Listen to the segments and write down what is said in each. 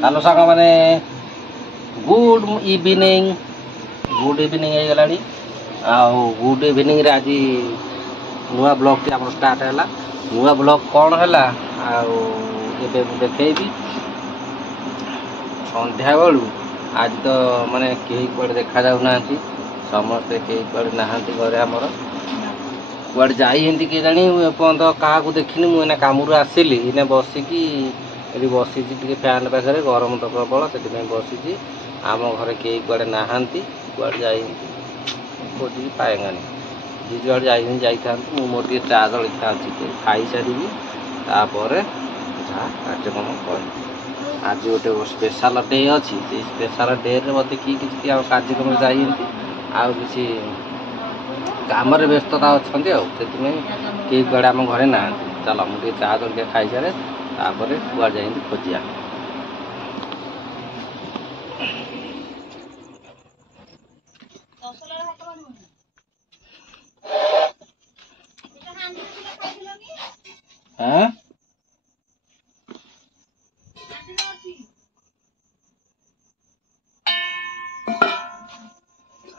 Hello सांग माने good evening हो गलानी गुड इवनिंग रे आज नुआ ब्लॉग टी हमर स्टार्ट हैला नुआ ब्लॉग कौन हैला एबे देखेबी संध्या बेलू आज तो माने केही कुआडे देखा जाउ नांती समस्त केही कुआडे नाहांती घरे हमर कुआडे जाई हिंदी के जानी एपंत का देखिनी मुझे कामरू आसिली इने बसिकी ये बसी फैन पाखे गरम तो प्रबल से बसी आम घर कई कुआडे नाहांती कुआडे जाई खोजी पाएगानी जी जुआड़े जाता मोर टे चा जल इच्छा अच्छी खाई सारी तापर जहाँ कार्यक्रम कर आज गोटे स्पेशल डे अच्छी स्पेशल डे मत कि कार्यक्रम जाइए आउ कि कम व्यस्तता अच्छा कई कुआडे आम घरे ना चल मुझे चा जल खाई सारे तापर कुआडे जाइए खोजिया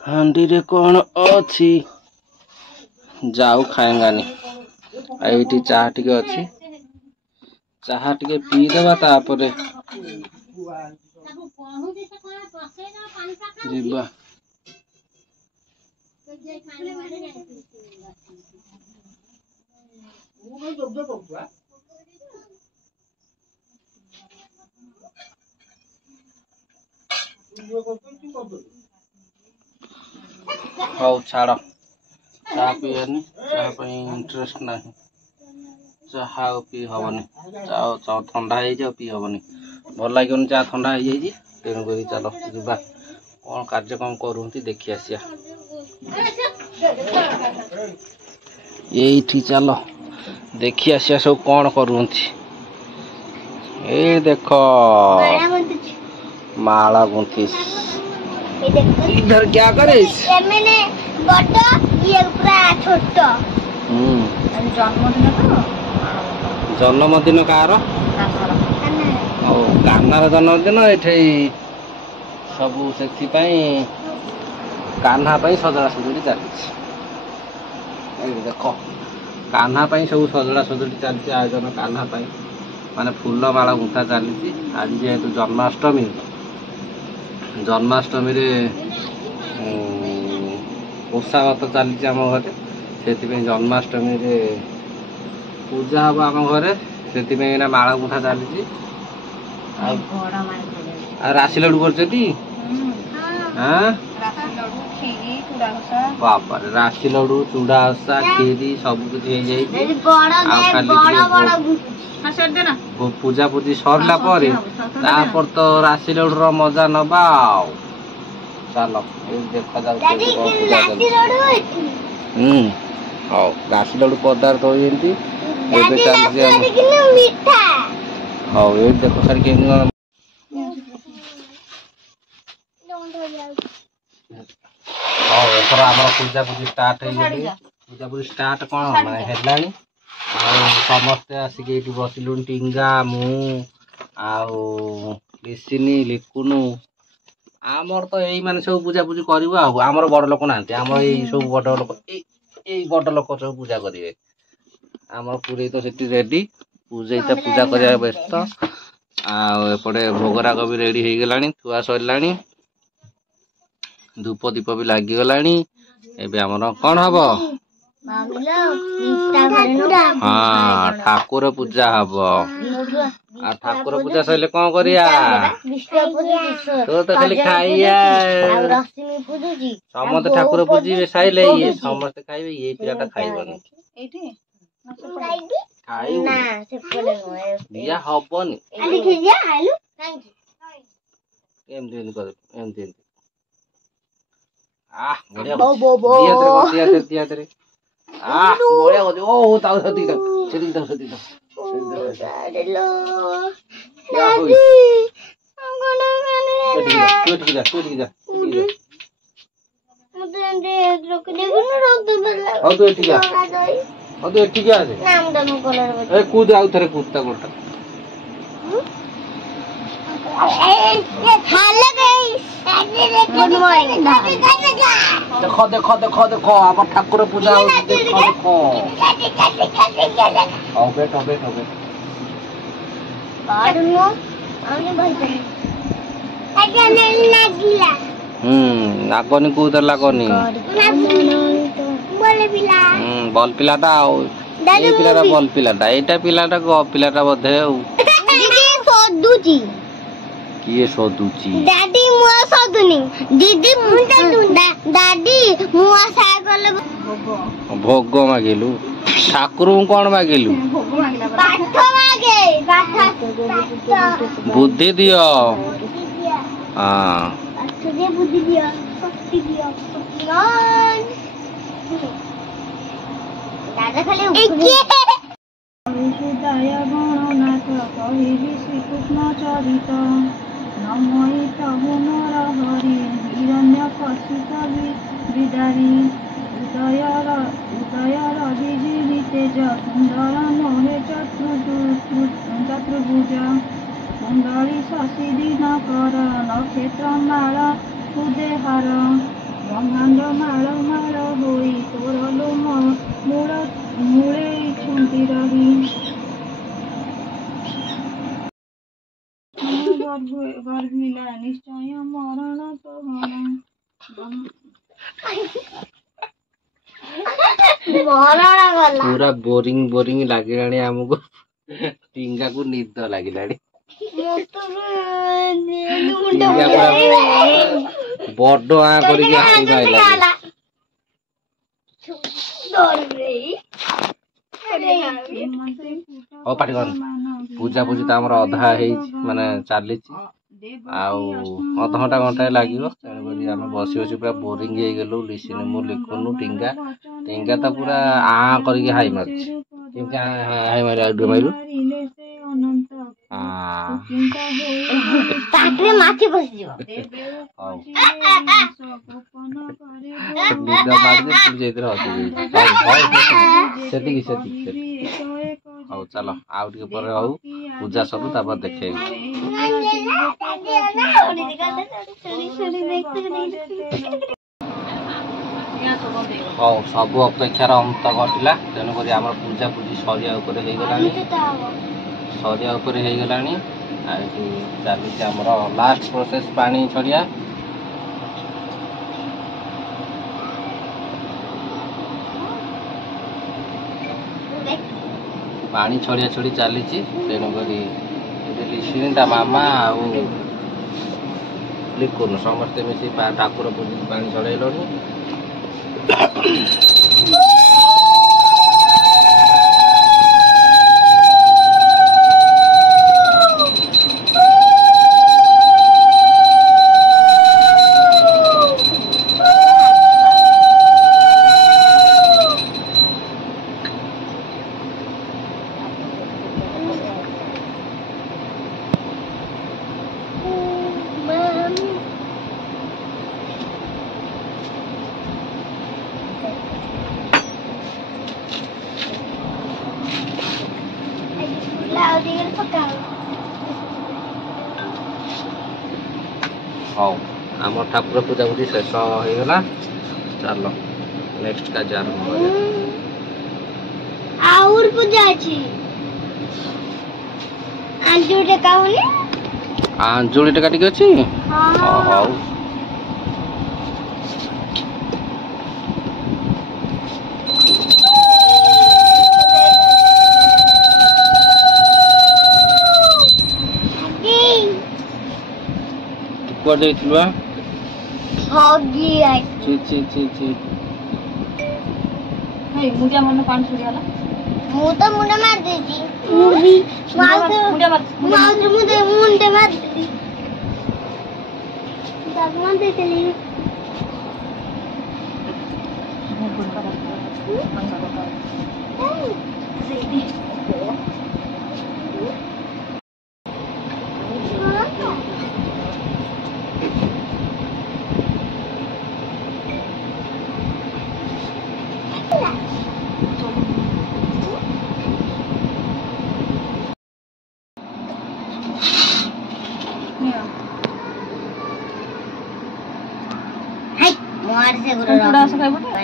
हांडी रे कौन अच्छी जाऊ खाएंगानी ये चाह टी अच्छी चाह टी पीदेवा तापर जीवा हौ छाड़ चाह पीनी चाह इंटरेस्ट ना चाह पी हेनी चाह ठंडा हो पी हेनी भल लगे चाह ठंडा हो तेणुक चल जा कौन कार्यक्रम करती देखी आसिया ये चल देखी आसिया सब कौन करती ये देख माला गुंथी इधर क्या करे जन्मदिन कार कान्हार जन्मदिन ये सबू से कान्हा सजड़ा सजुड़ी चली देख कान्हा सब सजड़ा सजुड़ी चलती आयोजन कान्हा माने फूल माला गुंथा चली आज जेहेतु जन्माष्टमी रे ओषा व्रत चली आम घरे से जन्माष्टमी रे पूजा हम आम घरे से माला गुंथा चली राशि लड्डू कर बाबा राशि लड्डू चूड़ा ओषा खीरी सब कुछ पूजा पूजी सरला तापर तो राशि लड्डूर मजा नबा चलो देखा हाँ राशि लड्डू पदार्थ हो हाँ ये देख सारी हाँ एथर आम पूजा पूजी स्टार्ट पूजा पूजी स्टार्ट कौन माने हेलानी समस्ते आसिक बसिलु टिंगा मु लिसिनी लिकुनु आमर तो यही माने सब पूजा पूजी करवा आमर बड़ लोक ना आम यही सब बड़ लोक बड़ लोक सब पूजा करेंगे आमर पूरे तो से रेडी पूजा करने व्यस्त आपटे भोगराग भी रेडी हो गला थुआ सरला धूप दीप भी लगिगलानी एबे हमर कौन हम हाँ ठाकुर पूजा हम आ ठाकुर पूजा सर कौन करिया तो खाली खाइया समस्त ठाकुर पूजी साइले ये समस्त खाइबे ये पिलाटा खाइबनी दिया हबनी बढ़िया और तो ठीक है नाम दम कलर ए कूद आउ थरे कूदता गोटा हेलो गाइस गुड मॉर्निंग देखो देखो देखो देखो आप ठाकुर पूजा देखो देखो ओबे ओबे ओबे काडनो आने भाई आगे नहीं लागिला नागनी कूद लागनी बोले पिला बल पिलाटा आउ ए पिलाटा बल पिलाटा एटा पिलाटा गो पिलाटा बधे आउ दीदी सोदुची किए सोदुची दादी मुआ सोदुनी दीदी मुंडा दादी मुआ साइकल भोग मागिलु ठाकुर कौन मागिलु पाठ मागे पाठ बुद्धि दियो हां तुझे बुद्धि दियो शक्ति दियो शक्तिमान दादा खाली दया गणनाथ कहिली श्रीकृष्ण चरित नमयित हुनर हरि हिरण्य कशित विदारी उदय रविजीवी तेज सुंदर मोहे चतुर्भुज कुंडली शशि दिनकर नक्षत्र माल उदेहार ब्रह्मांड माल माल होई तोरलो मूले छुंटी रही गर्भिला निश्चय मरण तोहरण पूरा बोरिंग बोरिंग लागिलानी हमको टिंगा को निद लागिलानी बड़ आ करके हसी माइला ओ पाटी कर पूजा पूजी तो हमर अधा हे माने चाली आउ अध घंटा घंटा लागियो तेणु करी हम बसी बसी पूरा बोरिंग हे गेलु लिसिन मु लिखनु टिंगा टिंगा तो पूरा आ करके हाई मार टिंगा हाई मार आउ मारू पाटरे माथि बसि जिवो निद मार दे तू जेतर हसी सेति हौ चलो आउ के पर हौ पूजा सब तापर देखे हौ सब अपेक्षार अंत घटिला तेणु करी आम पूजा पूजी सरिया उपरे हे गलानी सरिया उपरे हे गलानी आ चली आमर लास्ट प्रोसेस पानी छड़िया पानी छड़िया छड़ी चली तेणुक लिसिनी ता मामा आउ लिखुन समस्ते मिसी ठाकुर पूजी पानी छड़ेलु हौ आम ठाकुर पूजा पूजी शेष हो गला चलो नेक्स्ट का जार और पूजा अछि आंजुड़ी टेका होनी आंजुड़ी टेका टिके अछि हां हौ कुआ जाइथिलुआ होगी आई ची हे मुडिया मन पानी छुड़ियाला मु तो मुंडा मार देती मुडी मुंडा मार मुंडे मार देती भगवान दे चली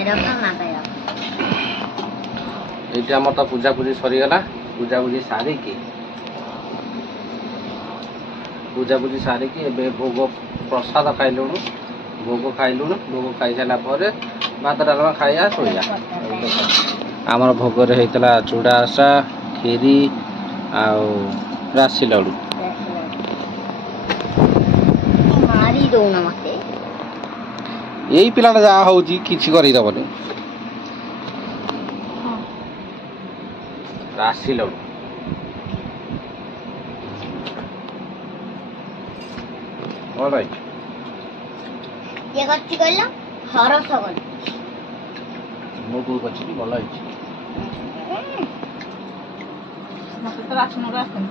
ରଖ ମା ପାଇଁ ରଖ। ଏଇଠି ଆମର ତ ପୂଜାପୂଜି ସରିଗଲା। ପୂଜାପୂଜି ସାରିକି ଏବେ ଭୋଗ ପ୍ରସାଦ ଖାଇଲୁଣୁ। ଭୋଗ ଖାଇସାରିଲା ପରେ ଭାତ ଡାଲମା ଖାଇବା ଶୋଇବା। ଆମର ଭୋଗରେ ହେଇଥିଲା ଚୁଡ଼ା ଆସା, କ୍ଷୀରି ଆଉ ରାଶି ଲଡ଼ୁ। ମାରି ଦଉନ ମତେ। ଏଇ ପିଲାଟା ଯାହା ହଉଛି କିଛି କରିଦବନି। ରାଶି ଲଡ଼ୁ ଭଲ ହେଇଛି। କିଏ କରିଛି କହିଲ? ହରସ କରିଛି। ମୋ ବୋଉ କରିଛି ଭଲ ହେଇଛି। ମତେ ତ ରାସନରୁ ଆସେନି।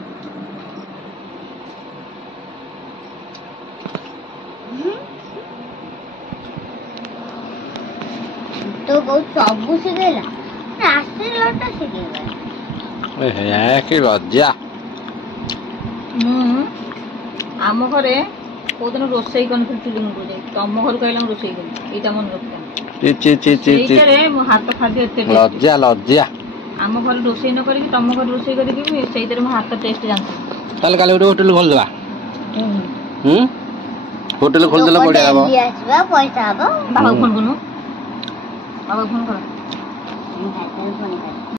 ତୋ ବୋଉ ସବୁ ଶିଖେଇଲା, ରାଶି ଲଡ଼ୁଟା ଶିଖେଇଲା। କି ଲଜ୍ଜା। ମୁଁ ଆମ ଘରେ କୋଉଦିନ ରୋଷେଇ କରିନଥିଲି ଚୁଲି ମୁଣ୍ଡକୁ ଯାଇ। ତମ ଘରକୁ ଆଇଲା ମୁଁ ରୋଷେଇ କଲି। ଏଇଟା ମନେ ରଖିଥା। ସେଇଟାରେ ମୋ ହାତ ଖାଦ୍ୟ ଏତେ ଲଜ୍ଜା ଲଜ୍ଜା। ଆମ ଘରେ ରୋଷେଇ ନ କରିକି ତମ ଘରେ ରୋଷେଇ କରିକି ସେଇଥିରେ ମୋ ହାତ ଟେଷ୍ଟ ଜାଣିଥିଲି। ତାହେଲେ କାଲି ଗୋଟେ ହୋଟେଲ ଖୋଲିଦେବା। ହୋଟେଲ ଖୋଲିଦେଲେ ବଢିଆ ହବ। ଆସିବ ପଇସା ହବ। ବାବାକୁ ଫୋନ କରୁନୁ। ବାବାକୁ ଫୋନ କର। ମୁଁ ଫୋନ କରିବି।